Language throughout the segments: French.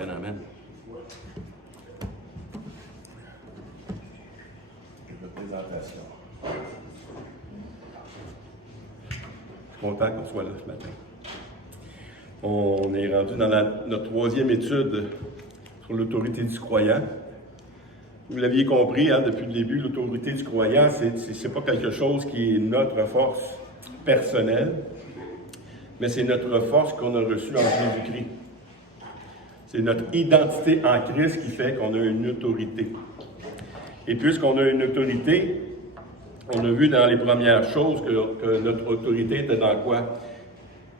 Amen, amen. De présentation. Je suis content qu'on soit là ce matin. On est rendu dans notre troisième étude sur l'autorité du croyant. Vous l'aviez compris depuis le début, l'autorité du croyant, c'est pas quelque chose qui est notre force personnelle, mais c'est notre force qu'on a reçue en Jésus-Christ. C'est notre identité en Christ qui fait qu'on a une autorité. Et puisqu'on a une autorité, on a vu dans les premières choses que notre autorité était dans quoi?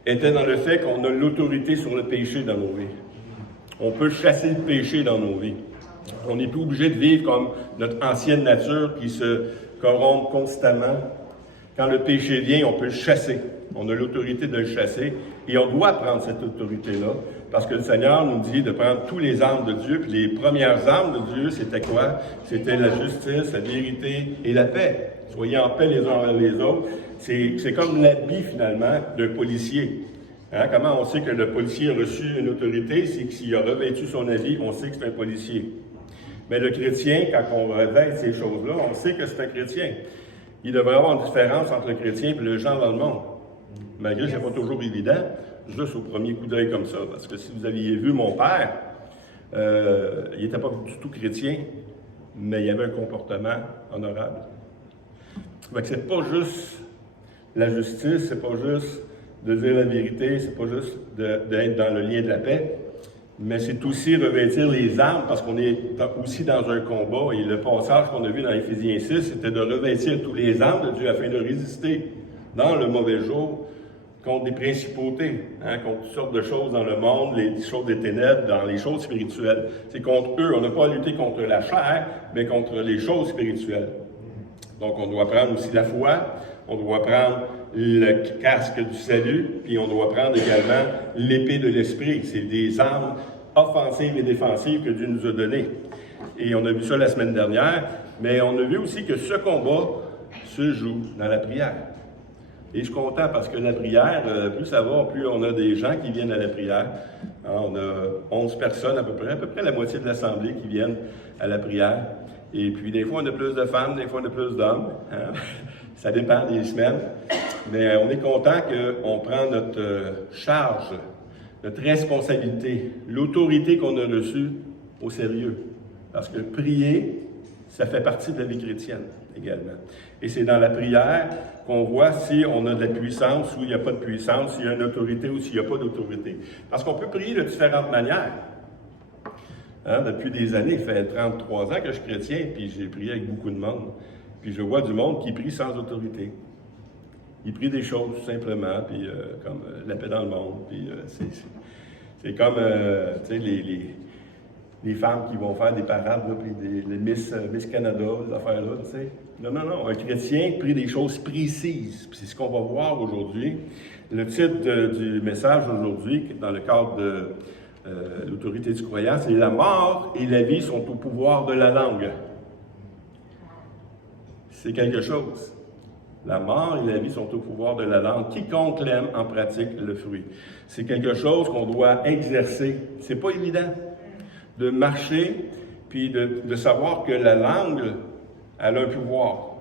Était dans le fait qu'on a l'autorité sur le péché dans nos vies. On peut chasser le péché dans nos vies. On n'est plus obligé de vivre comme notre ancienne nature qui se corrompt constamment. Quand le péché vient, on peut le chasser. On a l'autorité de le chasser et on doit prendre cette autorité-là parce que le Seigneur nous dit de prendre tous les armes de Dieu. Puis les premières armes de Dieu, c'était quoi? C'était la justice, la vérité et la paix. Soyez en paix les uns envers les autres. C'est comme l'habit finalement d'un policier. Comment on sait que le policier a reçu une autorité? C'est que s'il a revêtu son habit, on sait que c'est un policier. Mais le chrétien, quand on revêt ces choses-là, on sait que c'est un chrétien. Il devrait y avoir une différence entre le chrétien et le gens dans le monde. Malgré que ce n'est pas toujours évident, juste au premier coup d'œil comme ça. Parce que si vous aviez vu mon père, il n'était pas du tout chrétien, mais il avait un comportement honorable. Donc c'est pas juste la justice, c'est pas juste de dire la vérité, c'est pas juste d'être dans le lien de la paix, mais c'est aussi revêtir les armes parce qu'on est aussi dans un combat. Et le passage qu'on a vu dans Éphésiens 6, c'était de revêtir tous les armes de Dieu afin de résister dans le mauvais jour contre des principautés, contre toutes sortes de choses dans le monde, les choses des ténèbres, dans les choses spirituelles. C'est contre eux, on n'a pas à lutter contre la chair, mais contre les choses spirituelles. Donc on doit prendre aussi la foi, on doit prendre le casque du salut, puis on doit prendre également l'épée de l'esprit. C'est des armes offensives et défensives que Dieu nous a données. Et on a vu ça la semaine dernière, mais on a vu aussi que ce combat se joue dans la prière. Et je suis content parce que la prière, plus ça va, plus on a des gens qui viennent à la prière. On a 11 personnes à peu près la moitié de l'Assemblée qui viennent à la prière. Et puis des fois on a plus de femmes, des fois on a plus d'hommes. Ça dépend des semaines. Mais on est content qu'on prend notre charge, notre responsabilité, l'autorité qu'on a reçue au sérieux. Parce que prier, ça fait partie de la vie chrétienne également. Et c'est dans la prière qu'on voit si on a de la puissance ou il n'y a pas de puissance, s'il y a une autorité ou s'il n'y a pas d'autorité. Parce qu'on peut prier de différentes manières. Depuis des années, il fait 33 ans que je suis chrétien, puis j'ai prié avec beaucoup de monde. Puis je vois du monde qui prie sans autorité. Il prie des choses tout simplement, puis comme la paix dans le monde. Puis c'est comme tu sais, les femmes qui vont faire des parades, là, puis les Miss Canada, des affaires-là, tu sais. Non. Un chrétien prie des choses précises. Puis c'est ce qu'on va voir aujourd'hui. Le titre du message aujourd'hui, dans le cadre de l'autorité du croyant, c'est « La mort et la vie sont au pouvoir de la langue ». C'est quelque chose. La mort et la vie sont au pouvoir de la langue. Quiconque l'aime en pratique le fruit. C'est quelque chose qu'on doit exercer. C'est pas évident de marcher puis de savoir que la langue, elle a un pouvoir.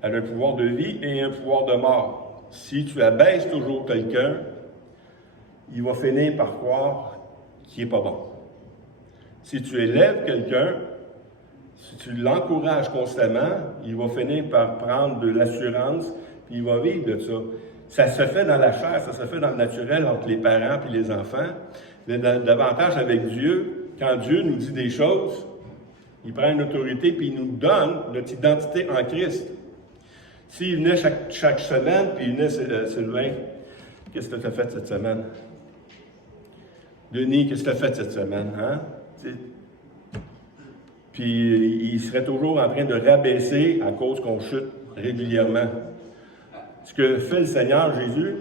Elle a un pouvoir de vie et un pouvoir de mort. Si tu abaisses toujours quelqu'un, il va finir par croire qu'il n'est pas bon. Si tu élèves quelqu'un, si tu l'encourages constamment, il va finir par prendre de l'assurance, puis il va vivre de ça. Ça se fait dans la chair, ça se fait dans le naturel entre les parents et les enfants. Mais davantage avec Dieu, quand Dieu nous dit des choses, il prend une autorité puis il nous donne notre identité en Christ. S'il venait chaque semaine, puis il venait Sylvain, qu'est-ce que tu as fait cette semaine? Denis, qu'est-ce que tu as fait cette semaine? Puis il serait toujours en train de rabaisser à cause qu'on chute régulièrement. Ce que fait le Seigneur Jésus,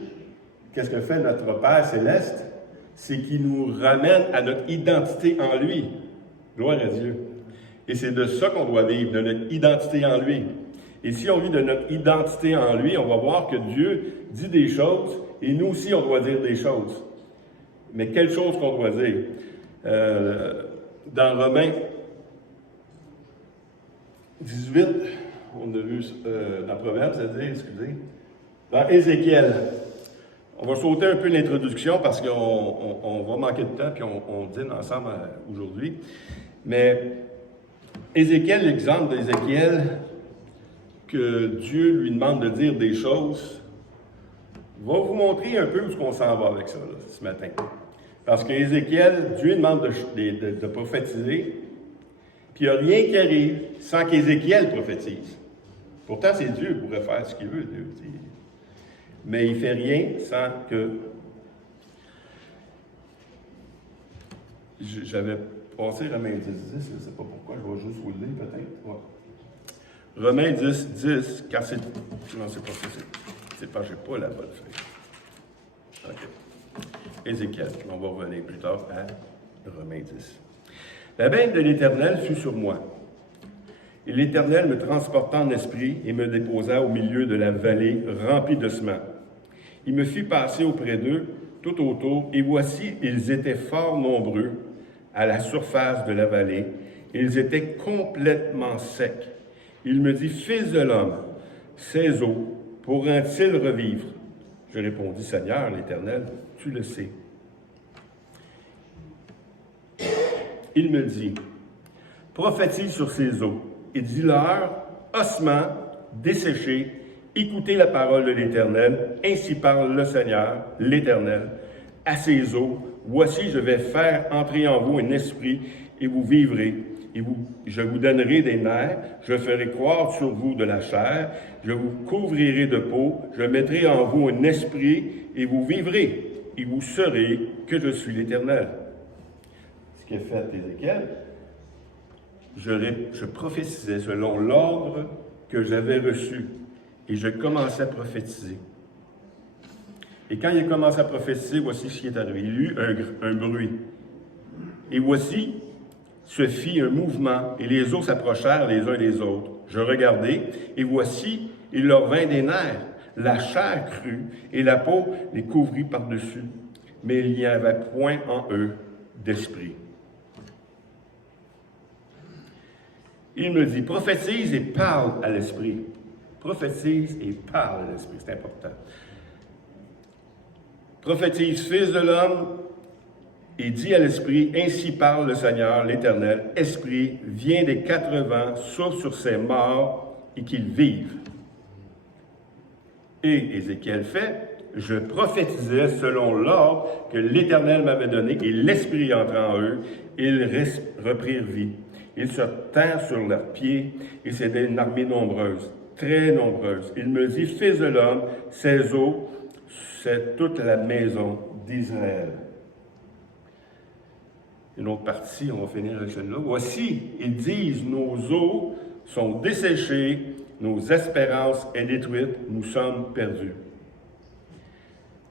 qu'est-ce que fait notre Père Céleste? C'est qu'il nous ramène à notre identité en lui. Gloire à Dieu. Et c'est de ça qu'on doit vivre, de notre identité en lui. Et si on vit de notre identité en lui, on va voir que Dieu dit des choses et nous aussi on doit dire des choses. Mais quelle chose qu'on doit dire? Dans Romains 18, on a vu dans Proverbes, c'est-à-dire, excusez, dans Ézéchiel. On va sauter un peu l'introduction parce qu'on va manquer de temps puis on dîne ensemble aujourd'hui. Mais Ézéchiel, l'exemple d'Ézéchiel, que Dieu lui demande de dire des choses, va vous montrer un peu où on s'en va avec ça là, ce matin. Parce qu'Ézéchiel, Dieu lui demande de prophétiser, puis il n'y a rien qui arrive sans qu'Ézéchiel prophétise. Pourtant, c'est Dieu qui pourrait faire ce qu'il veut, Dieu. Mais il ne fait rien sans que... J'avais passé Romains 10, 10, je ne sais pas pourquoi, je vais juste vous le lire peut-être. Ouais. Romains 10, 10, car c'est... Non, c'est pas ça, c'est pas, j'ai pas la bonne feuille. OK. Ézéchiel, on va revenir plus tard à Romains 10. La main de l'Éternel fut sur moi. Et l'Éternel me transporta en esprit et me déposa au milieu de la vallée remplie d'ossements. Il me fit passer auprès d'eux, tout autour, et voici, ils étaient fort nombreux à la surface de la vallée. Ils étaient complètement secs. Il me dit, « Fils de l'homme, ces eaux pourront-ils revivre? » Je répondis, « Seigneur, l'Éternel, tu le sais. » Il me dit, « Prophétise sur ces eaux, et dis-leur, ossements desséchés, écoutez la parole de l'Éternel, ainsi parle le Seigneur, l'Éternel, à ces eaux, voici je vais faire entrer en vous un esprit, et vous vivrez, et je vous donnerai des nerfs, je ferai croître sur vous de la chair, je vous couvrirai de peau, je mettrai en vous un esprit, et vous vivrez, et vous saurez que je suis l'Éternel. » Ce qu'a fait Ézéchiel, je prophétisais selon l'ordre que j'avais reçu, et je commençais à prophétiser. Et quand il a commencé à prophétiser, voici ce qui est arrivé. Il y eut un bruit. Et voici, se fit un mouvement, et les eaux s'approchèrent les uns des autres. Je regardai, et voici, il leur vint des nerfs. La chair crut, et la peau les couvrit par-dessus. Mais il n'y avait point en eux d'esprit. Il me dit, prophétise et parle à l'esprit. Prophétise et parle à l'esprit, c'est important. Prophétise, fils de l'homme, et dis à l'esprit, ainsi parle le Seigneur, l'Éternel, esprit, viens des 4 vents, souffle sur ces morts, et qu'ils vivent. Et Ézéchiel fait, je prophétisais selon l'ordre que l'Éternel m'avait donné, et l'esprit entra en eux, et ils reprirent vie. Ils se tinrent sur leurs pieds, et c'était une armée nombreuse, très nombreuse. Il me dit, fils de l'homme, ces eaux, c'est toute la maison d'Israël. Une autre partie, on va finir avec celle-là. Voici, ils disent, nos eaux sont desséchées, nos espérances est détruite, nous sommes perdus.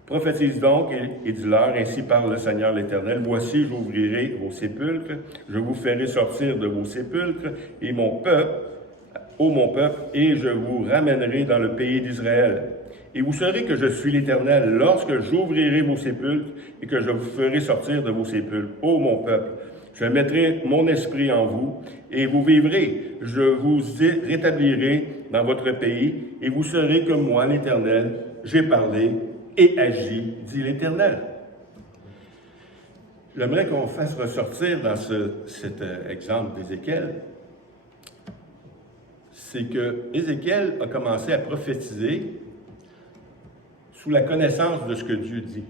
Prophétise donc et dis-leur, ainsi parle le Seigneur l'Éternel, voici j'ouvrirai vos sépulcres, je vous ferai sortir de vos sépulcres, et mon peuple, et je vous ramènerai dans le pays d'Israël. Et vous saurez que je suis l'Éternel lorsque j'ouvrirai vos sépulcres et que je vous ferai sortir de vos sépulcres. Ô mon peuple, je mettrai mon esprit en vous et vous vivrez. Je vous rétablirai dans votre pays et vous saurez que moi, l'Éternel, j'ai parlé et agi, dit l'Éternel. J'aimerais qu'on fasse ressortir dans cet exemple d'Ézéchiel, c'est que Ézéchiel a commencé à prophétiser sous la connaissance de ce que Dieu dit.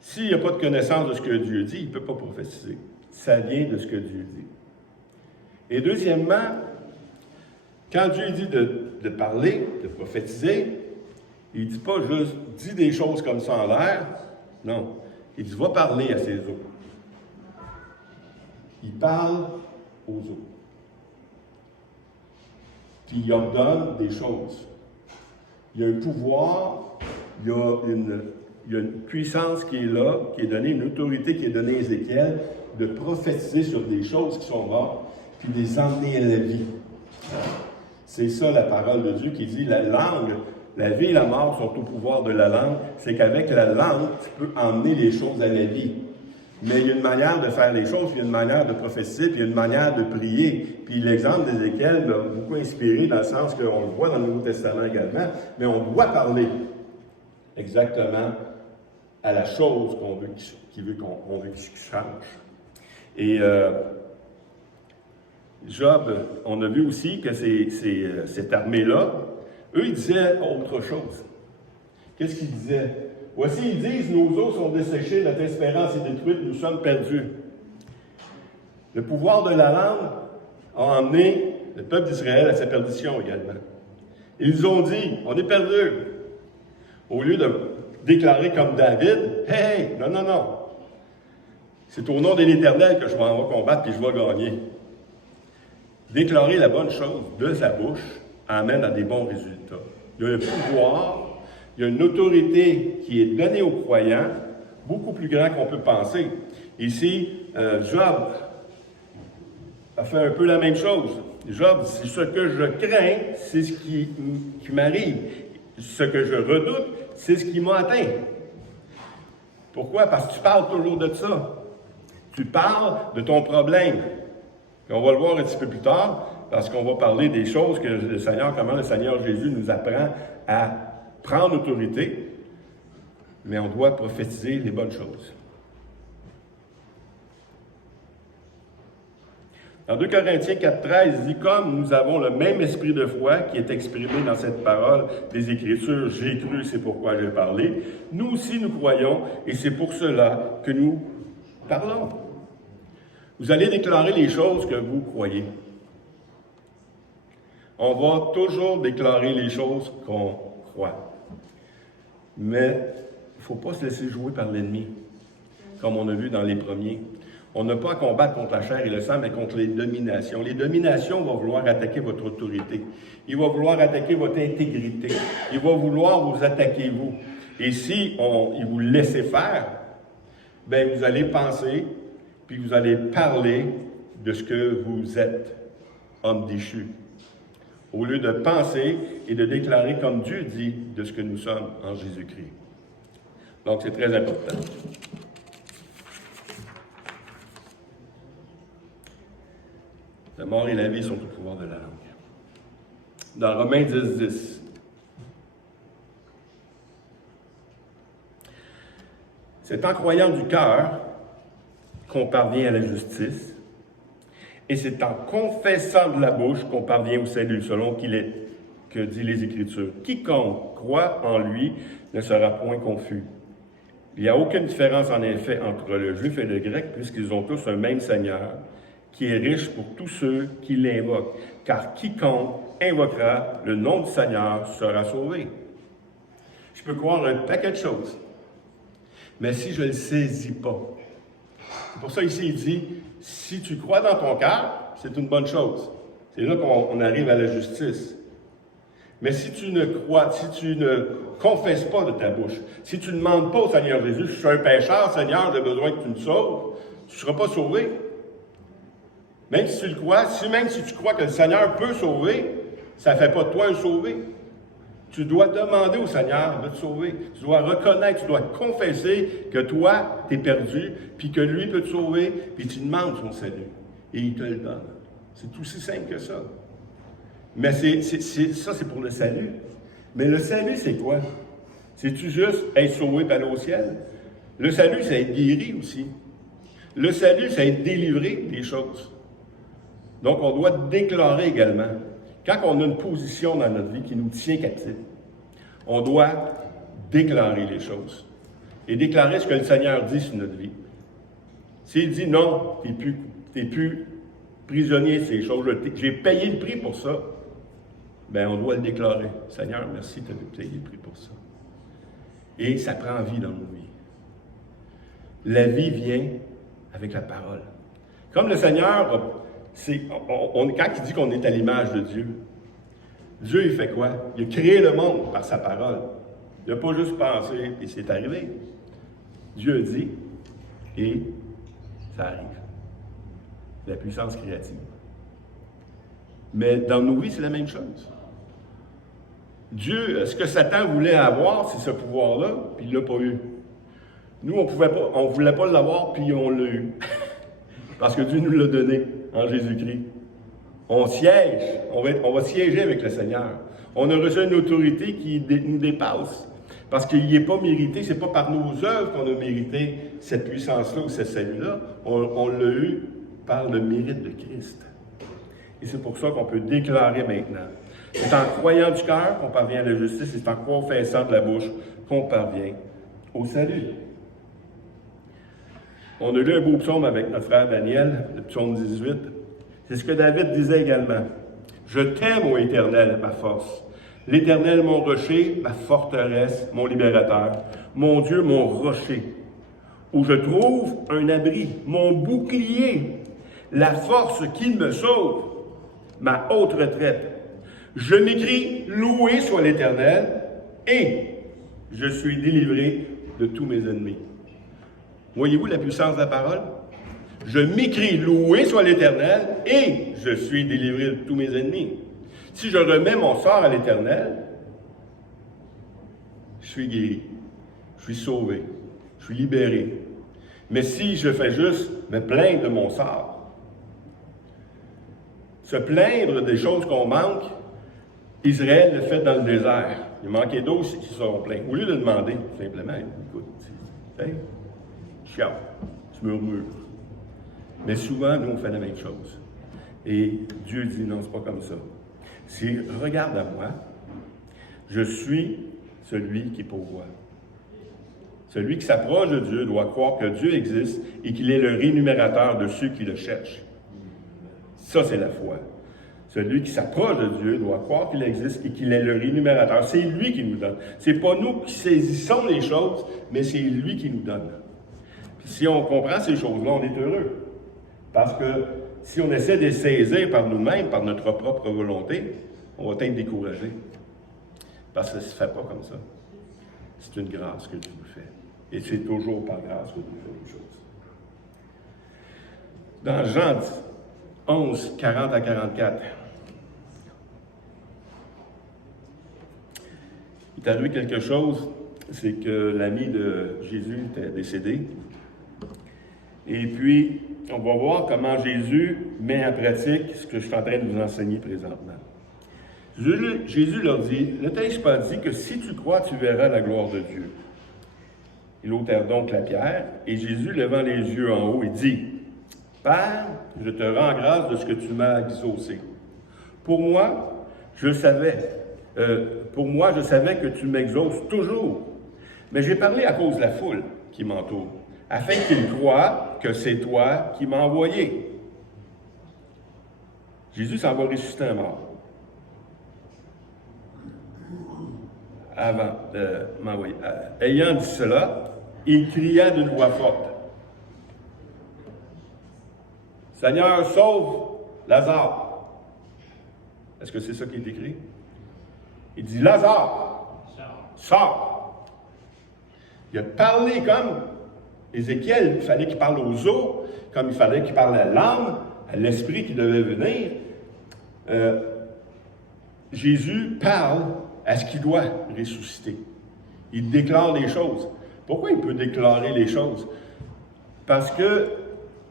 S'il n'y a pas de connaissance de ce que Dieu dit, il ne peut pas prophétiser. Ça vient de ce que Dieu dit. Et deuxièmement, quand Dieu dit de parler, de prophétiser, il ne dit pas juste « dis des choses comme ça en l'air ». Non, il dit « va parler à ces eaux ». Il parle aux eaux. Puis il ordonne des choses. Il y a un pouvoir, il y a une puissance qui est là, qui est donnée, une autorité qui est donnée à Ézéchiel de prophétiser sur des choses qui sont mortes, puis de les emmener à la vie. C'est ça la parole de Dieu qui dit, la langue La vie et la mort sont au pouvoir de la langue. C'est qu'avec la langue, tu peux emmener les choses à la vie. Mais il y a une manière de faire les choses, puis il y a une manière de prophétiser, puis il y a une manière de prier. Puis l'exemple d'Ézéchiel m'a beaucoup inspiré dans le sens qu'on le voit dans le Nouveau Testament également, mais on doit parler exactement à la chose qu'on veut qu'il change. Et Job, on a vu aussi que cette armée-là, eux, ils disaient autre chose. Qu'est-ce qu'ils disaient? Voici, ils disent, nos os sont desséchés, notre espérance est détruite, nous sommes perdus. Le pouvoir de la langue a emmené le peuple d'Israël à sa perdition également. Ils ont dit, on est perdus. Au lieu de déclarer comme David, hey, non, non, non. C'est au nom de l'Éternel que je m'en vais combattre et je vais gagner. Déclarer la bonne chose de sa bouche amène à des bons résultats. Il y a un pouvoir, il y a une autorité qui est donnée aux croyants, beaucoup plus grand qu'on peut penser. Ici, Job a fait un peu la même chose. Job, c'est ce que je crains, c'est ce qui m'arrive. Ce que je redoute, c'est ce qui m'a atteint. Pourquoi? Parce que tu parles toujours de ça. Tu parles de ton problème. Et on va le voir un petit peu plus tard, parce qu'on va parler des choses que le Seigneur, comment le Seigneur Jésus nous apprend à prendre autorité, mais on doit prophétiser les bonnes choses. Dans 2 Corinthiens 4,13, il dit, comme nous avons le même esprit de foi qui est exprimé dans cette parole des Écritures, j'ai cru, c'est pourquoi j'ai parlé, nous aussi nous croyons, et c'est pour cela que nous parlons. Vous allez déclarer les choses que vous croyez. On va toujours déclarer les choses qu'on croit. Mais il ne faut pas se laisser jouer par l'ennemi, comme on a vu dans les premiers. On n'a pas à combattre contre la chair et le sang, mais contre les dominations. Les dominations vont vouloir attaquer votre autorité. Ils vont vouloir attaquer votre intégrité. Ils vont vouloir vous attaquer, vous. Et si ils vous laissez faire, bien, vous allez penser, puis vous allez parler de ce que vous êtes, homme déchu. Au lieu de penser et de déclarer comme Dieu dit de ce que nous sommes en Jésus-Christ. Donc, c'est très important. La mort et la vie sont au pouvoir de la langue. Dans Romains 10:10, c'est en croyant du cœur qu'on parvient à la justice, et c'est en confessant de la bouche qu'on parvient au salut, selon que dit les Écritures. Quiconque croit en lui ne sera point confus. Il n'y a aucune différence, en effet, entre le juif et le grec, puisqu'ils ont tous un même Seigneur, qui est riche pour tous ceux qui l'invoquent. Car quiconque invoquera le nom du Seigneur sera sauvé. Je peux croire un paquet de choses, mais si je ne le saisis pas, c'est pour ça ici il dit, si tu crois dans ton cœur, c'est une bonne chose. C'est là qu'on arrive à la justice. Mais si tu ne confesses pas de ta bouche, si tu ne demandes pas au Seigneur Jésus, je suis un pécheur, Seigneur, j'ai besoin que tu me sauves, tu ne seras pas sauvé. Même si tu le crois, même si tu crois que le Seigneur peut sauver, ça ne fait pas de toi un sauvé. Tu dois demander au Seigneur de te sauver. Tu dois reconnaître, tu dois confesser que toi, tu es perdu, puis que lui peut te sauver, puis tu demandes son salut. Et il te le donne. C'est aussi simple que ça. Mais ça, c'est pour le salut. Mais le salut, c'est quoi? C'est-tu juste être sauvé et aller au ciel? Le salut, c'est être guéri aussi. Le salut, c'est être délivré des choses. Donc, on doit déclarer également. Quand on a une position dans notre vie qui nous tient captifs, on doit déclarer les choses. Et déclarer ce que le Seigneur dit sur notre vie. S'il dit non, tu n'es plus prisonnier de ces choses, j'ai payé le prix pour ça, bien, on doit le déclarer. Seigneur, merci, tu as payé le prix pour ça. Et ça prend vie dans nos vies. La vie vient avec la parole. Comme le Seigneur, quand il dit qu'on est à l'image de Dieu, Dieu, il fait quoi? Il a créé le monde par sa parole. Il n'a pas juste pensé et c'est arrivé. Dieu a dit et ça arrive. La puissance créative. Mais dans nos vies, c'est la même chose. Dieu, ce que Satan voulait avoir, c'est ce pouvoir-là, puis il ne l'a pas eu. Nous, on ne voulait pas l'avoir, puis on l'a eu. Parce que Dieu nous l'a donné en Jésus-Christ. On siège, on va siéger avec le Seigneur. On a reçu une autorité qui nous dépasse. Parce qu'il n'est pas mérité, ce n'est pas par nos œuvres qu'on a mérité cette puissance-là ou ce salut-là. On l'a eu par le mérite de Christ. Et c'est pour ça qu'on peut déclarer maintenant. C'est en croyant du cœur qu'on parvient à la justice, c'est en confessant de la bouche qu'on parvient au salut. On a lu un beau psaume avec notre frère Daniel, le psaume 18. C'est ce que David disait également. « Je t'aime, ô Éternel, ma force. L'Éternel, mon rocher, ma forteresse, mon libérateur. Mon Dieu, mon rocher, où je trouve un abri, mon bouclier, la force qui me sauve, ma haute retraite. Je m'écrie, loué soit l'Éternel, et je suis délivré de tous mes ennemis. » Voyez-vous la puissance de la parole? Je m'écrie, loué soit l'Éternel, et je suis délivré de tous mes ennemis. Si je remets mon sort à l'Éternel, je suis guéri, je suis sauvé, je suis libéré. Mais si je fais juste me plaindre de mon sort, se plaindre des choses qu'on manque, Israël le fait dans le désert. Il manquait d'eau, ils se sont plaints. Au lieu de demander, simplement, écoute, chiant, tu murmures. Mais souvent, nous, on fait la même chose. Et Dieu dit, non, c'est pas comme ça. C'est, regarde à moi, je suis celui qui pourvoit. Celui qui s'approche de Dieu doit croire que Dieu existe et qu'il est le rémunérateur de ceux qui le cherchent. Ça, c'est la foi. Celui qui s'approche de Dieu doit croire qu'il existe et qu'il est le rémunérateur. C'est lui qui nous donne. C'est pas nous qui saisissons les choses, mais c'est lui qui nous donne. Puis si on comprend ces choses-là, on est heureux. Parce que si on essaie de les saisir par nous-mêmes, par notre propre volonté, on va être découragé. Parce que ça ne se fait pas comme ça. C'est une grâce que Dieu nous fait. Et c'est toujours par grâce que Dieu fait les choses. Dans Jean 11, 40 à 44, il est arrivé quelque chose, c'est que l'ami de Jésus était décédé. Et puis, on va voir comment Jésus met en pratique ce que je suis en train de vous enseigner présentement. Jésus leur dit, « Ne t'ai-je pas dit que si tu crois, tu verras la gloire de Dieu? » Il ôtèrent donc la pierre, et Jésus, levant les yeux en haut, il dit, « Père, je te rends grâce de ce que tu m'as exaucé. Pour moi, je savais que tu m'exauces toujours, mais j'ai parlé à cause de la foule qui m'entoure, afin qu'ils croient que c'est toi qui m'as envoyé. » Jésus s'en va ressusciter un mort. Avant de m'envoyer. Ayant dit cela, il cria d'une voix forte, « Seigneur, sauve Lazare. » Est-ce que c'est ça qui est écrit? Il dit, « Lazare, sors. » Il a parlé comme Ézéchiel, il fallait qu'il parle aux eaux, comme il fallait qu'il parle à l'âme, à l'esprit qui devait venir. Jésus parle à ce qu'il doit ressusciter. Il déclare les choses. Pourquoi il peut déclarer les choses? Parce que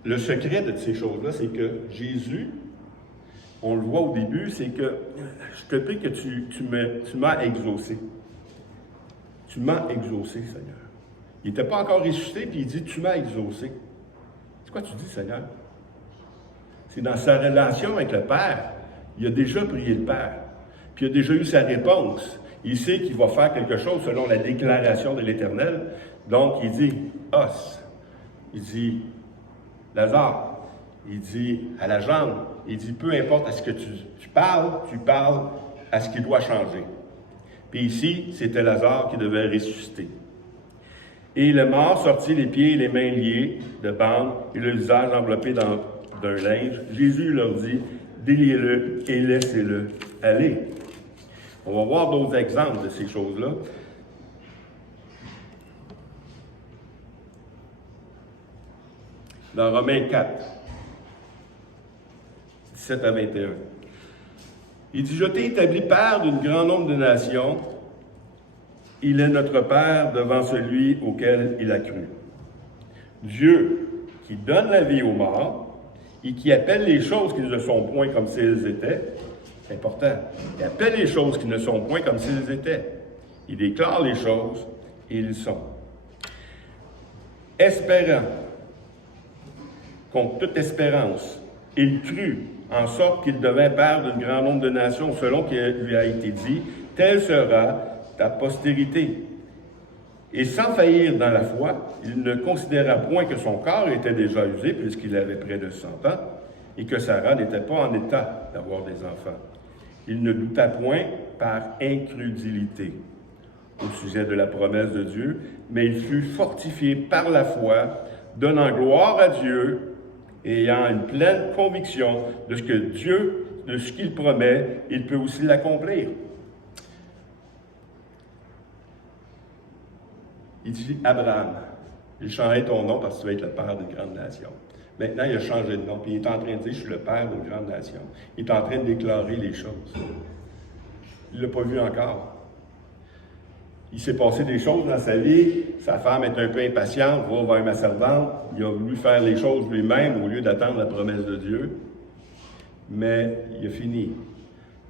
le secret de ces choses-là, c'est que Jésus, on le voit au début, c'est que je te prie que tu m'as exaucé. Tu m'as exaucé, Seigneur. Il n'était pas encore ressuscité, puis il dit, tu m'as exaucé. C'est quoi tu dis, Seigneur? C'est dans sa relation avec le Père. Il a déjà prié le Père. Puis il a déjà eu sa réponse. Il sait qu'il va faire quelque chose selon la déclaration de l'Éternel. Donc, il dit, os. Il dit, Lazare. Il dit, à la jambe. Il dit, peu importe à ce que tu parles à ce qui doit changer. Puis ici, c'était Lazare qui devait ressusciter. Et le mort sortit les pieds et les mains liés de bandes et le visage enveloppé d'un linge. Jésus leur dit, déliez-le et laissez-le aller. On va voir d'autres exemples de ces choses-là. Dans Romains 4, 17 à 21. Il dit, je t'ai établi père d'un grand nombre de nations. Il est notre Père devant celui auquel il a cru. Dieu qui donne la vie aux morts et qui appelle les choses qui ne sont point comme s'ils étaient. C'est important. Il appelle les choses qui ne sont point comme s'ils étaient. Il déclare les choses et ils sont. Espérant, contre toute espérance, il crut en sorte qu'il devint père d'un grand nombre de nations, selon qu'il lui a été dit, telle sera ta postérité. Et sans faillir dans la foi, il ne considéra point que son corps était déjà usé, puisqu'il avait près de 100 ans, et que Sarah n'était pas en état d'avoir des enfants. Il ne douta point par incrédulité au sujet de la promesse de Dieu, mais il fut fortifié par la foi, donnant gloire à Dieu, et ayant une pleine conviction de ce que Dieu, de ce qu'il promet, il peut aussi l'accomplir. Il dit, Abraham, j'ai changé ton nom parce que tu vas être le père d'une grande nation. Maintenant, il a changé de nom, puis il est en train de dire, je suis le père d'une grande nation. Il est en train de déclarer les choses. Il ne l'a pas vu encore. Il s'est passé des choses dans sa vie, sa femme est un peu impatiente, va vers ma servante, il a voulu faire les choses lui-même au lieu d'attendre la promesse de Dieu, mais il a fini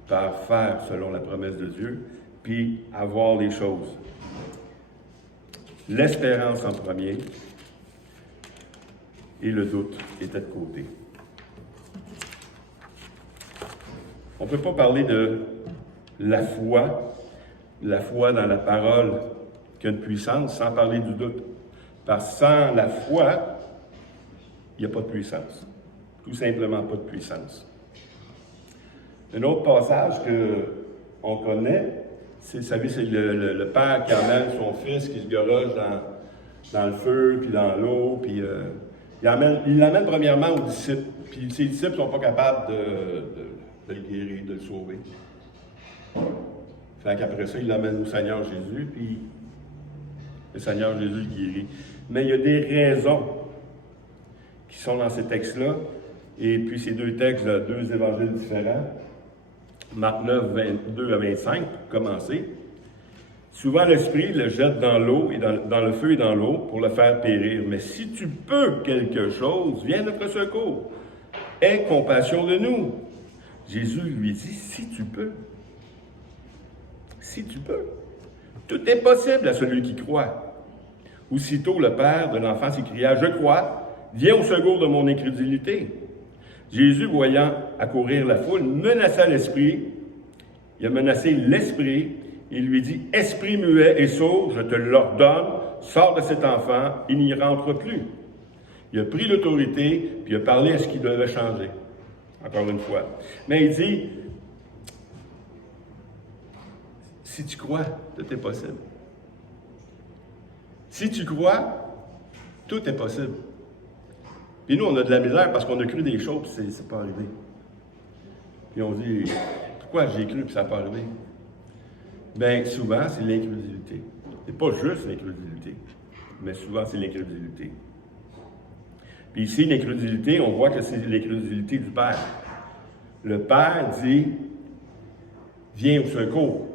par faire selon la promesse de Dieu, puis avoir les choses. L'espérance en premier et le doute étaient de côté. On ne peut pas parler de la foi dans la parole qui a une puissance, sans parler du doute. Parce que sans la foi, il n'y a pas de puissance. Tout simplement pas de puissance. Un autre passage qu'on connaît, vous savez, c'est le père qui amène son fils qui se garoche dans le feu, puis dans l'eau, puis il l'amène premièrement aux disciples. Puis ses disciples ne sont pas capables de le guérir, de le sauver. Fait qu'après ça, il l'amène au Seigneur Jésus, puis le Seigneur Jésus le guérit. Mais il y a des raisons qui sont dans ces textes-là, et puis ces deux textes, deux évangiles différents, Marc 9, 22 à 25, pour commencer. Souvent, l'Esprit le jette dans l'eau, et dans le feu et dans l'eau, pour le faire périr. Mais si tu peux quelque chose, viens à notre secours. Aie compassion de nous. Jésus lui dit, si tu peux. Si tu peux. Tout est possible à celui qui croit. Aussitôt, le père de l'enfant s'écria, je crois, viens au secours de mon incrédulité. Jésus, voyant accourir la foule, menaça l'esprit. Il a menacé l'esprit. Il lui dit, esprit muet et sourd, je te l'ordonne, sors de cet enfant, il n'y rentre plus. Il a pris l'autorité, puis il a parlé à ce qui devait changer. Encore une fois. Mais il dit, si tu crois, tout est possible. Si tu crois, tout est possible. Puis nous, on a de la misère parce qu'on a cru des choses, puis c'est pas arrivé. Puis on dit, pourquoi j'ai cru, puis ça n'a pas arrivé? Bien, souvent, c'est l'incrédulité. C'est pas juste l'incrédulité, mais souvent, c'est l'incrédulité. Puis ici, l'incrédulité, on voit que c'est l'incrédulité du Père. Le Père dit, viens au secours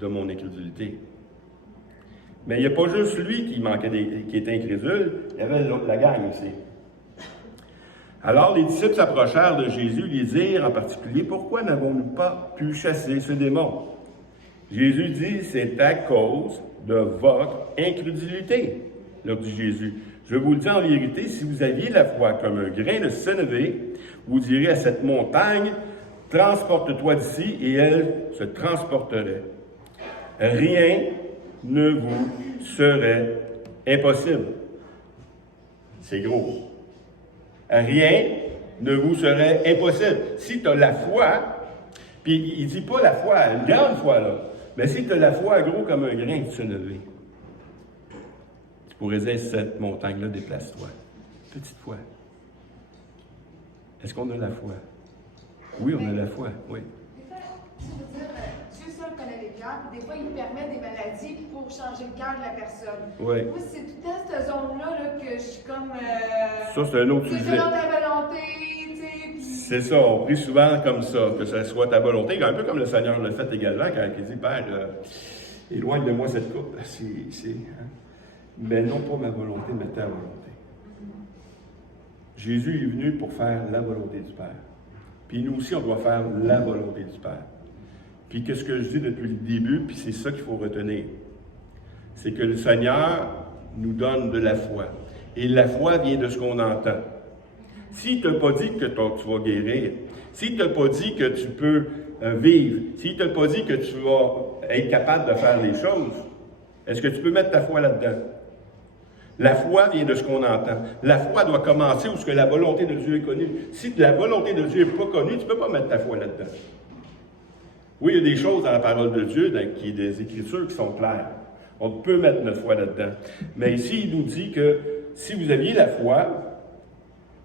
de mon incrédulité. Mais il n'y a pas juste lui qui était incrédule, il y avait la gang aussi. Alors les disciples s'approchèrent de Jésus, lui dirent en particulier, pourquoi n'avons-nous pas pu chasser ce démon? Jésus dit, c'est à cause de votre incrédulité, leur dit Jésus. Je vous le dis en vérité, si vous aviez la foi comme un grain de sénévé, vous direz à cette montagne, transporte-toi d'ici, et elle se transporterait. Rien ne vous serait impossible. C'est gros. Rien ne vous serait impossible. Si tu as la foi, puis il ne dit pas la foi, une grande foi, là, mais si tu as la foi gros comme un grain de sénévé, tu pourrais dire, cette montagne-là, déplace-toi. Petite foi. Est-ce qu'on a la foi? Oui, on a la foi, oui. Dieu seul connaît les cœurs, puis des fois, il permet des maladies pour changer le cœur de la personne. Oui. Moi, c'est tout à cette zone-là là, que je suis comme... Ça, c'est un autre sujet. C'est selon ta volonté, tu sais, puis... C'est ça, on prie souvent comme ça, que ce soit ta volonté, un peu comme le Seigneur l'a fait également quand il dit, Père, éloigne de moi cette coupe. Mais non pas ma volonté, mais ta volonté. Jésus est venu pour faire la volonté du Père. Puis nous aussi, on doit faire la volonté du Père. Puis qu'est-ce que je dis depuis le début, puis c'est ça qu'il faut retenir. C'est que le Seigneur nous donne de la foi. Et la foi vient de ce qu'on entend. S'il ne t'a pas dit que tu vas guérir, s'il ne t'a pas dit que tu peux vivre, s'il ne t'a pas dit que tu vas être capable de faire les choses, est-ce que tu peux mettre ta foi là-dedans? La foi vient de ce qu'on entend. La foi doit commencer où ce que la volonté de Dieu est connue. Si la volonté de Dieu n'est pas connue, tu ne peux pas mettre ta foi là-dedans. Oui, il y a des choses dans la parole de Dieu, qui des Écritures qui sont claires. On peut mettre notre foi là-dedans. Mais ici, il nous dit que si vous aviez la foi,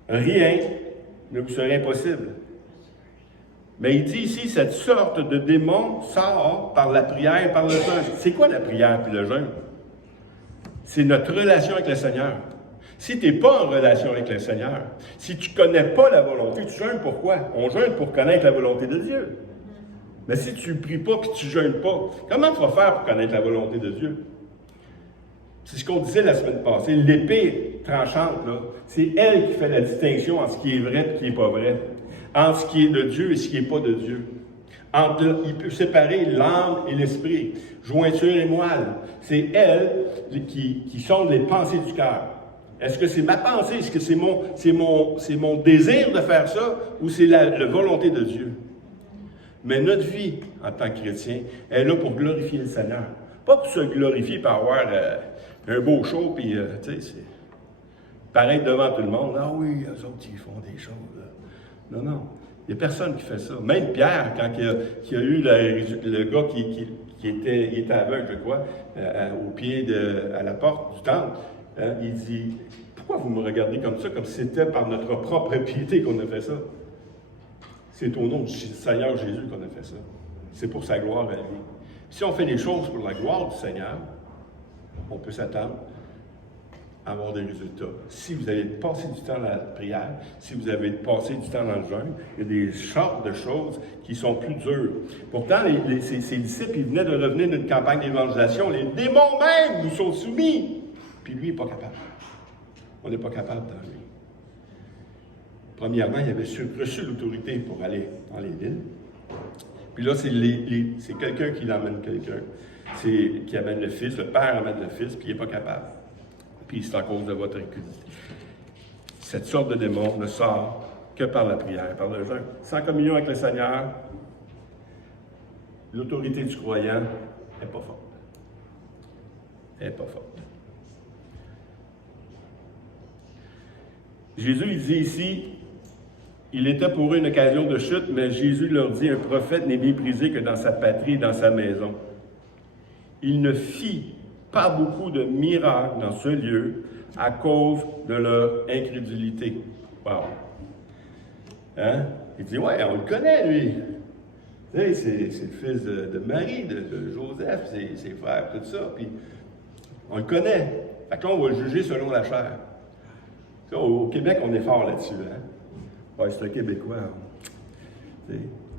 rien ne vous serait impossible. Mais il dit ici, cette sorte de démon sort par la prière et par le jeûne. C'est quoi la prière et le jeûne? C'est notre relation avec le Seigneur. Si tu n'es pas en relation avec le Seigneur, si tu ne connais pas la volonté, tu jeûnes pourquoi? On jeûne pour connaître la volonté de Dieu. Mais si tu ne pries pas et que tu ne jeûnes pas, comment tu vas faire pour connaître la volonté de Dieu? C'est ce qu'on disait la semaine passée. L'épée tranchante, là, c'est elle qui fait la distinction entre ce qui est vrai et ce qui n'est pas vrai. Entre ce qui est de Dieu et ce qui n'est pas de Dieu. Il peut séparer l'âme et l'esprit, jointure et moelle. C'est elle qui sonde les pensées du cœur. Est-ce que c'est ma pensée? Est-ce que c'est mon désir de faire ça? Ou c'est la volonté de Dieu? Mais notre vie, en tant que chrétien, est là pour glorifier le Seigneur. Pas pour se glorifier par avoir un beau show, puis, tu sais, c'est pareil devant tout le monde. Ah oui, eux autres, ils font des choses. Là. Non. Il n'y a personne qui fait ça. Même Pierre, quand il y a eu le gars qui était aveugle, je crois, au pied à la porte du temple, il dit, « Pourquoi vous me regardez comme ça, comme si c'était par notre propre piété qu'on a fait ça? » C'est au nom du Seigneur Jésus qu'on a fait ça. C'est pour sa gloire à lui. Si on fait les choses pour la gloire du Seigneur, on peut s'attendre à avoir des résultats. Si vous avez passé du temps dans la prière, si vous avez passé du temps dans le jeûne, il y a des sortes de choses qui sont plus dures. Pourtant, ces disciples, ils venaient de revenir d'une campagne d'évangélisation. Les démons même nous sont soumis. Puis lui, il n'est pas capable. On n'est pas capable dans lui. Premièrement, il avait reçu l'autorité pour aller dans les villes. Puis là, c'est quelqu'un qui l'amène quelqu'un. C'est qui amène le Fils, le Père amène le Fils, puis il n'est pas capable. Puis c'est à cause de votre incrédulité. Cette sorte de démon ne sort que par la prière, par le jeûne. Sans communion avec le Seigneur, l'autorité du croyant n'est pas forte. Elle n'est pas forte. Jésus, il dit ici, il était pour eux une occasion de chute, mais Jésus leur dit, un prophète n'est méprisé que dans sa patrie et dans sa maison. Il ne fit pas beaucoup de miracles dans ce lieu à cause de leur incrédulité. Wow! Hein? Il dit, ouais, on le connaît, lui. C'est le fils de Marie, de Joseph, ses frères, tout ça. Puis, on le connaît. Fait que là, on va le juger selon la chair. Au Québec, on est fort là-dessus. Hein? Ouais, c'est un Québécois.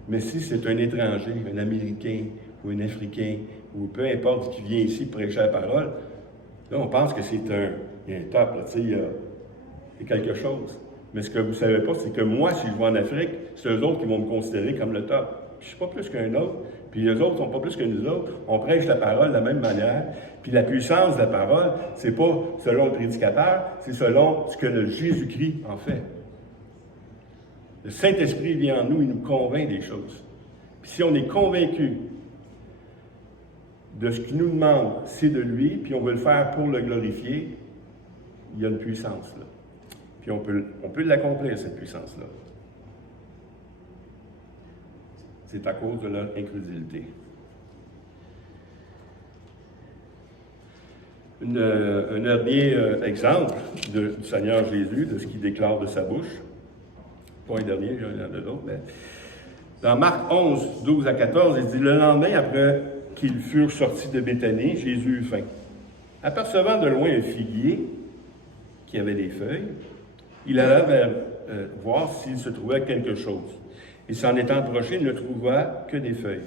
Mais si c'est un étranger, un Américain ou un Africain, ou peu importe qui vient ici prêcher la parole, là, on pense que c'est il y a un top, là, il y a quelque chose. Mais ce que vous ne savez pas, c'est que moi, si je vais en Afrique, c'est eux autres qui vont me considérer comme le top. Je ne suis pas plus qu'un autre, puis les autres ne sont pas plus que nous autres. On prêche la parole de la même manière. Puis la puissance de la parole, c'est pas selon le prédicateur, c'est selon ce que le Jésus-Christ en fait. Le Saint-Esprit vient en nous, il nous convainc des choses. Puis si on est convaincu de ce qu'il nous demande, c'est de lui, puis on veut le faire pour le glorifier, il y a une puissance là. Puis on peut l'accomplir, cette puissance-là. C'est à cause de leur incrédulité. Un dernier exemple du Seigneur Jésus, de ce qu'il déclare de sa bouche. Pas un dernier, il y en a d'autres, mais dans Marc 11, 12 à 14, il dit, le lendemain, après qu'ils furent sortis de Béthanie, Jésus eut faim. Apercevant de loin un figuier qui avait des feuilles, il alla vers voir s'il se trouvait quelque chose. Il s'en étant approché, il ne trouva que des feuilles,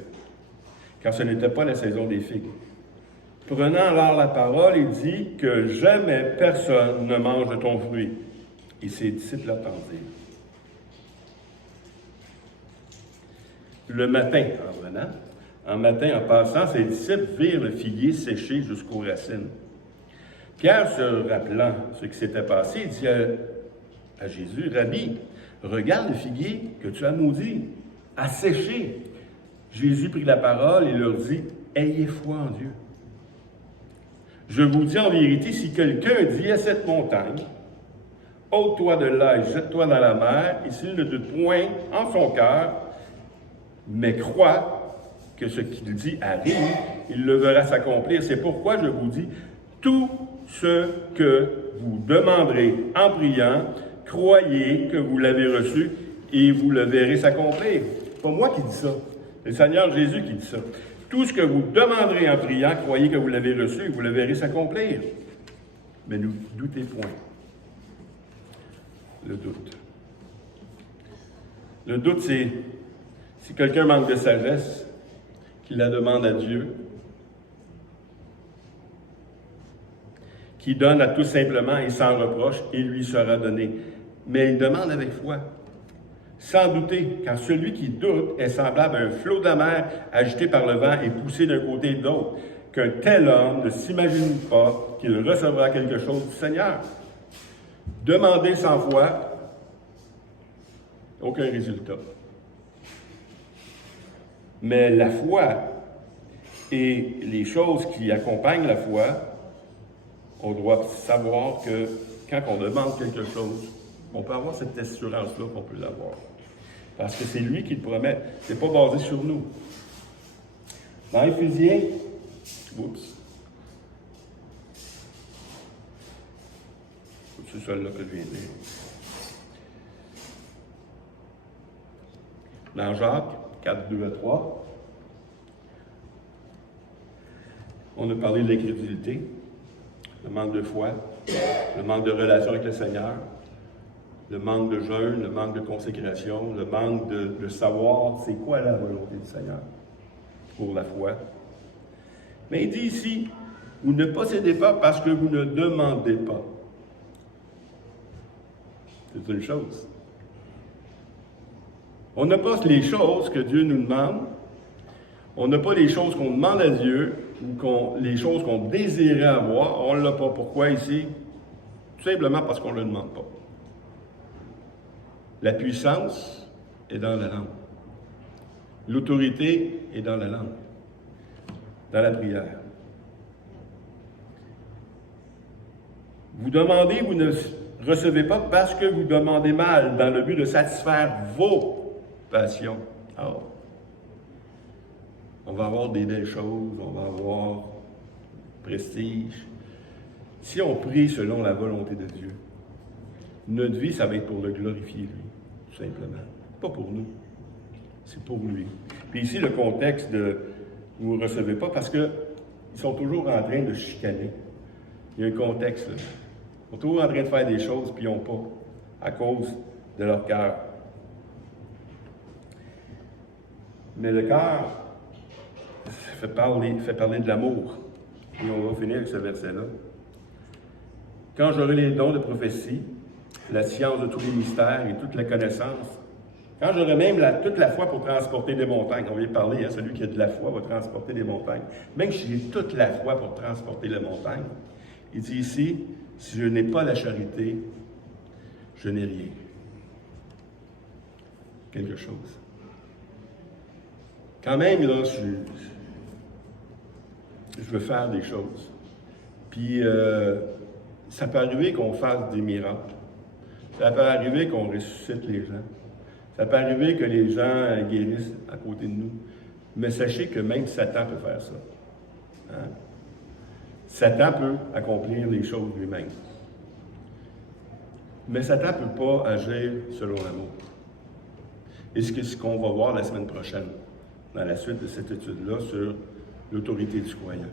car ce n'était pas la saison des figues. Prenant alors la parole, il dit que jamais personne ne mange de ton fruit. Et ses disciples l'attendirent. Le matin, en passant, ses disciples virent le figuier séché jusqu'aux racines. Pierre, se rappelant ce qui s'était passé, dit à Jésus, « Rabbi, regarde le figuier que tu as maudit, a séché. » Jésus prit la parole et leur dit, « Ayez foi en Dieu. Je vous dis en vérité, si quelqu'un dit à cette montagne, « Ôte-toi de là et jette-toi dans la mer, et s'il ne doute point en son cœur, mais croit que ce qu'il dit arrive, il le verra s'accomplir. C'est pourquoi je vous dis, tout ce que vous demanderez en priant, croyez que vous l'avez reçu et vous le verrez s'accomplir. » C'est pas moi qui dis ça, c'est le Seigneur Jésus qui dit ça. Tout ce que vous demanderez en priant, croyez que vous l'avez reçu et vous le verrez s'accomplir. Mais ne doutez point. Le doute. Le doute, c'est si quelqu'un manque de sagesse, qu'il la demande à Dieu, qui donne à tout simplement et sans reproche, et lui sera donné. Mais il demande avec foi, sans douter, car celui qui doute est semblable à un flot de la mer agité par le vent et poussé d'un côté et de l'autre, qu'un tel homme ne s'imagine pas qu'il recevra quelque chose du Seigneur. Demander sans foi, aucun résultat. Mais la foi et les choses qui accompagnent la foi, on doit savoir que quand on demande quelque chose, on peut avoir cette assurance-là qu'on peut l'avoir. Parce que c'est lui qui le promet. Ce n'est pas basé sur nous. Dans Éphésiens, c'est celle-là que je viens de lire. Dans Jacques 4, 2 à 3, on a parlé de l'incrédulité, le manque de foi, le manque de relation avec le Seigneur, le manque de jeûne, le manque de consécration, le manque de savoir c'est quoi la volonté du Seigneur pour la foi. Mais il dit ici, vous ne possédez pas parce que vous ne demandez pas. C'est une chose. On n'a pas les choses que Dieu nous demande. On n'a pas les choses qu'on demande à Dieu ou les choses qu'on désirait avoir. On ne l'a pas. Pourquoi ici? Tout simplement parce qu'on ne le demande pas. La puissance est dans la langue. L'autorité est dans la langue, dans la prière. Vous demandez, vous ne recevez pas parce que vous demandez mal, dans le but de satisfaire vos passions. Alors, on va avoir des belles choses, on va avoir prestige. Si on prie selon la volonté de Dieu, notre vie, ça va être pour le glorifier, lui, tout simplement. Pas pour nous, c'est pour lui. Puis ici, le contexte de « vous ne recevez pas » parce qu'ils sont toujours en train de chicaner. Il y a un contexte, là. Ils sont toujours en train de faire des choses, puis ils n'ont pas, à cause de leur cœur. Mais le cœur fait parler de l'amour. Et on va finir avec ce verset-là. Quand j'aurai les dons de prophétie, la science de tous les mystères et toute la connaissance, quand j'aurai même toute la foi pour transporter des montagnes, on vient de parler, hein, celui qui a de la foi va transporter des montagnes. Même si j'ai toute la foi pour transporter les montagnes, il dit ici, si je n'ai pas la charité, je n'ai rien. Quelque chose. Quand même, là, je veux faire des choses. Puis, ça peut arriver qu'on fasse des miracles. Ça peut arriver qu'on ressuscite les gens. Ça peut arriver que les gens guérissent à côté de nous. Mais sachez que même Satan peut faire ça. Hein? Satan peut accomplir les choses lui-même. Mais Satan ne peut pas agir selon l'amour. Et c'est ce qu'on va voir la semaine prochaine, dans la suite de cette étude-là, sur l'autorité du croyant.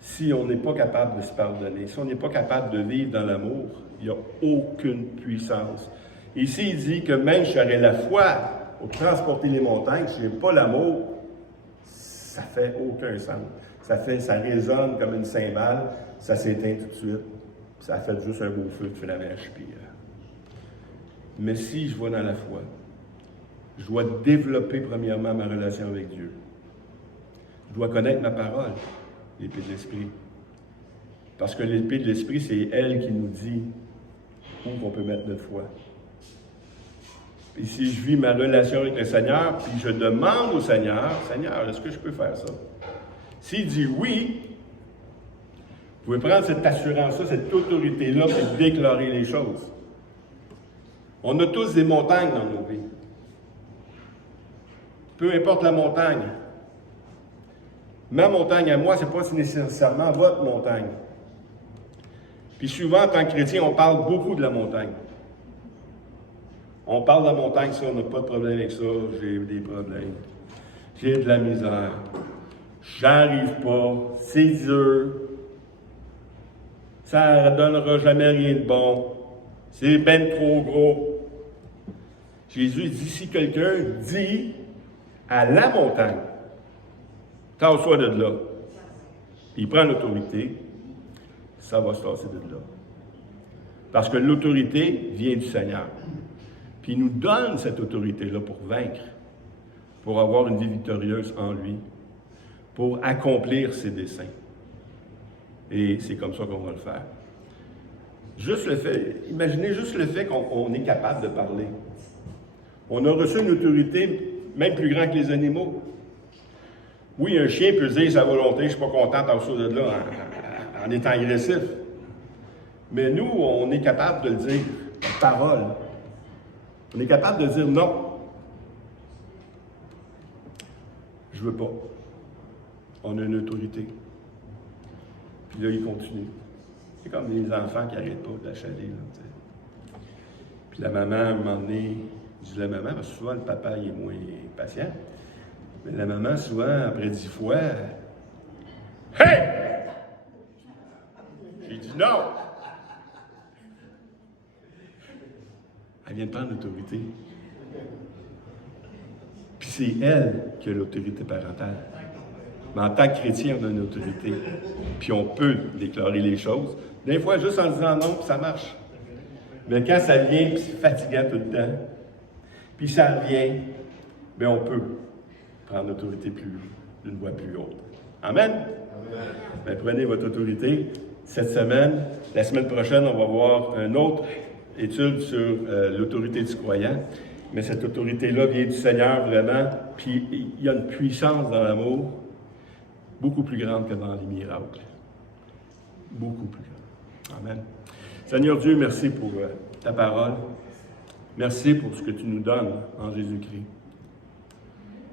Si on n'est pas capable de se pardonner, si on n'est pas capable de vivre dans l'amour, il n'y a aucune puissance. Ici, il dit que même si j'aurais la foi pour transporter les montagnes, si je n'ai pas l'amour, ça fait aucun sens. Ça résonne comme une cymbale, ça s'éteint tout de suite. Ça fait juste un beau feu de la mèche. Mais si je vais dans la foi, je dois développer premièrement ma relation avec Dieu. Je dois connaître ma parole, l'épée de l'Esprit. Parce que l'épée de l'Esprit, c'est elle qui nous dit où on peut mettre notre foi. Et si je vis ma relation avec le Seigneur, puis je demande au Seigneur, Seigneur, est-ce que je peux faire ça? S'il dit oui, vous pouvez prendre cette assurance-là, cette autorité-là, et déclarer les choses. On a tous des montagnes dans nos vies. Peu importe la montagne. Ma montagne à moi, ce n'est pas nécessairement votre montagne. Puis souvent, en tant que chrétien, on parle beaucoup de la montagne. On parle de la montagne, ça, on n'a pas de problème avec ça, j'ai des problèmes. J'ai de la misère. J'arrive pas, c'est dur. Ça ne donnera jamais rien de bon. C'est ben trop gros. Jésus dit, si quelqu'un dit à la montagne, tasse-toi de là. Il prend l'autorité, ça va se tasser de là. Parce que l'autorité vient du Seigneur. Puis il nous donne cette autorité-là pour vaincre, pour avoir une vie victorieuse en lui, pour accomplir ses desseins. Et c'est comme ça qu'on va le faire. Juste le fait, imaginez juste le fait qu'on est capable de parler. On a reçu une autorité même plus grande que les animaux. Oui, un chien peut dire sa volonté, je ne suis pas content d'en de là en étant agressif. Mais nous, on est capable de le dire, par parole. On est capable de dire non. Je veux pas. On a une autorité. Puis là, il continue. C'est comme les enfants qui n'arrêtent pas de la chaler. Là, puis la maman, à un moment donné, je dis la maman, parce que souvent le papa il est moins patient. Mais la maman, souvent, après 10 fois, hey! J'ai dit non! Elle vient de prendre l'autorité. Puis c'est elle qui a l'autorité parentale. Mais en tant que chrétien, on a une autorité. Puis on peut déclarer les choses. Des fois, juste en disant non, puis ça marche. Mais quand ça vient, puis c'est fatigant tout le temps, puis ça revient, bien on peut prendre l'autorité d'une voix plus haute. Amen? Amen. Bien, prenez votre autorité. Cette semaine, la semaine prochaine, on va voir une autre étude sur l'autorité du croyant. Mais cette autorité-là vient du Seigneur vraiment, puis il y a une puissance dans l'amour beaucoup plus grande que dans les miracles. Beaucoup plus grande. Amen. Seigneur Dieu, merci pour ta parole. Merci pour ce que tu nous donnes en Jésus-Christ.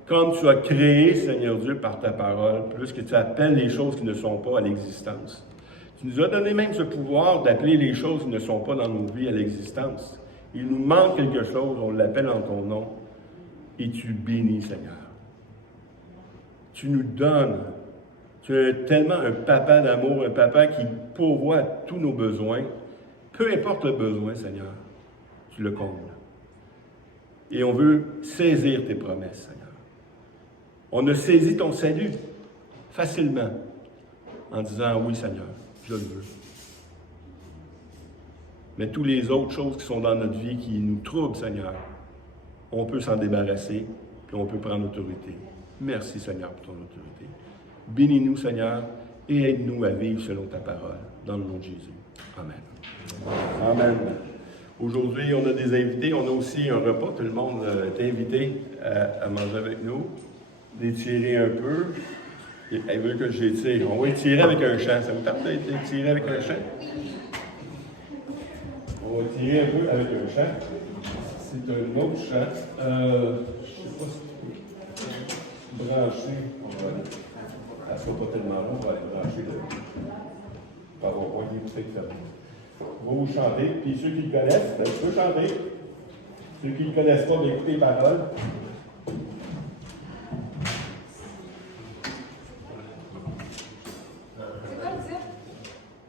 Comme tu as créé, Seigneur Dieu, par ta parole, plus que tu appelles les choses qui ne sont pas à l'existence. Tu nous as donné même ce pouvoir d'appeler les choses qui ne sont pas dans nos vies à l'existence. Il nous manque quelque chose, on l'appelle en ton nom, et tu bénis, Seigneur. Tu nous donnes. Tu es tellement un papa d'amour, un papa qui pourvoit tous nos besoins. Peu importe le besoin, Seigneur, tu le combles. Et on veut saisir tes promesses, Seigneur. On a saisi ton salut facilement en disant oui, Seigneur, je le veux. Mais toutes les autres choses qui sont dans notre vie, qui nous troublent, Seigneur, on peut s'en débarrasser, puis on peut prendre l'autorité. Merci, Seigneur, pour ton autorité. Bénis-nous, Seigneur, et aide-nous à vivre selon ta parole, dans le nom de Jésus. Amen. Amen. Aujourd'hui, on a des invités. On a aussi un repas. Tout le monde est invité à manger avec nous. D'étirer un peu. Elle veut que j'étire. On va étirer avec un chant. Ça vous tente d'étirer avec un chant? On va étirer un peu avec un chant. C'est un autre chant. Je ne sais pas si tu peux brancher. Elle ne sera pas tellement long. On va aller brancher pour avoir pas une bouteille fermée. On va vous chanter. Puis ceux qui le connaissent, ben, tu peux chanter. Ceux qui ne le connaissent pas, bien, écoutez les paroles.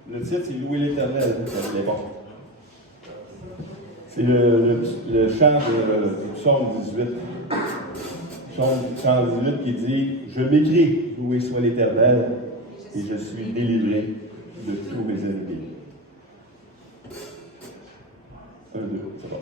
Le titre, c'est Louer l'Éternel. C'est bon. C'est le chant du psaume 18. Psaume 18 qui dit « Je m'écris, loué soit l'Éternel, et je suis délivré de tous mes ennemis. » 1, 2, c'est bon.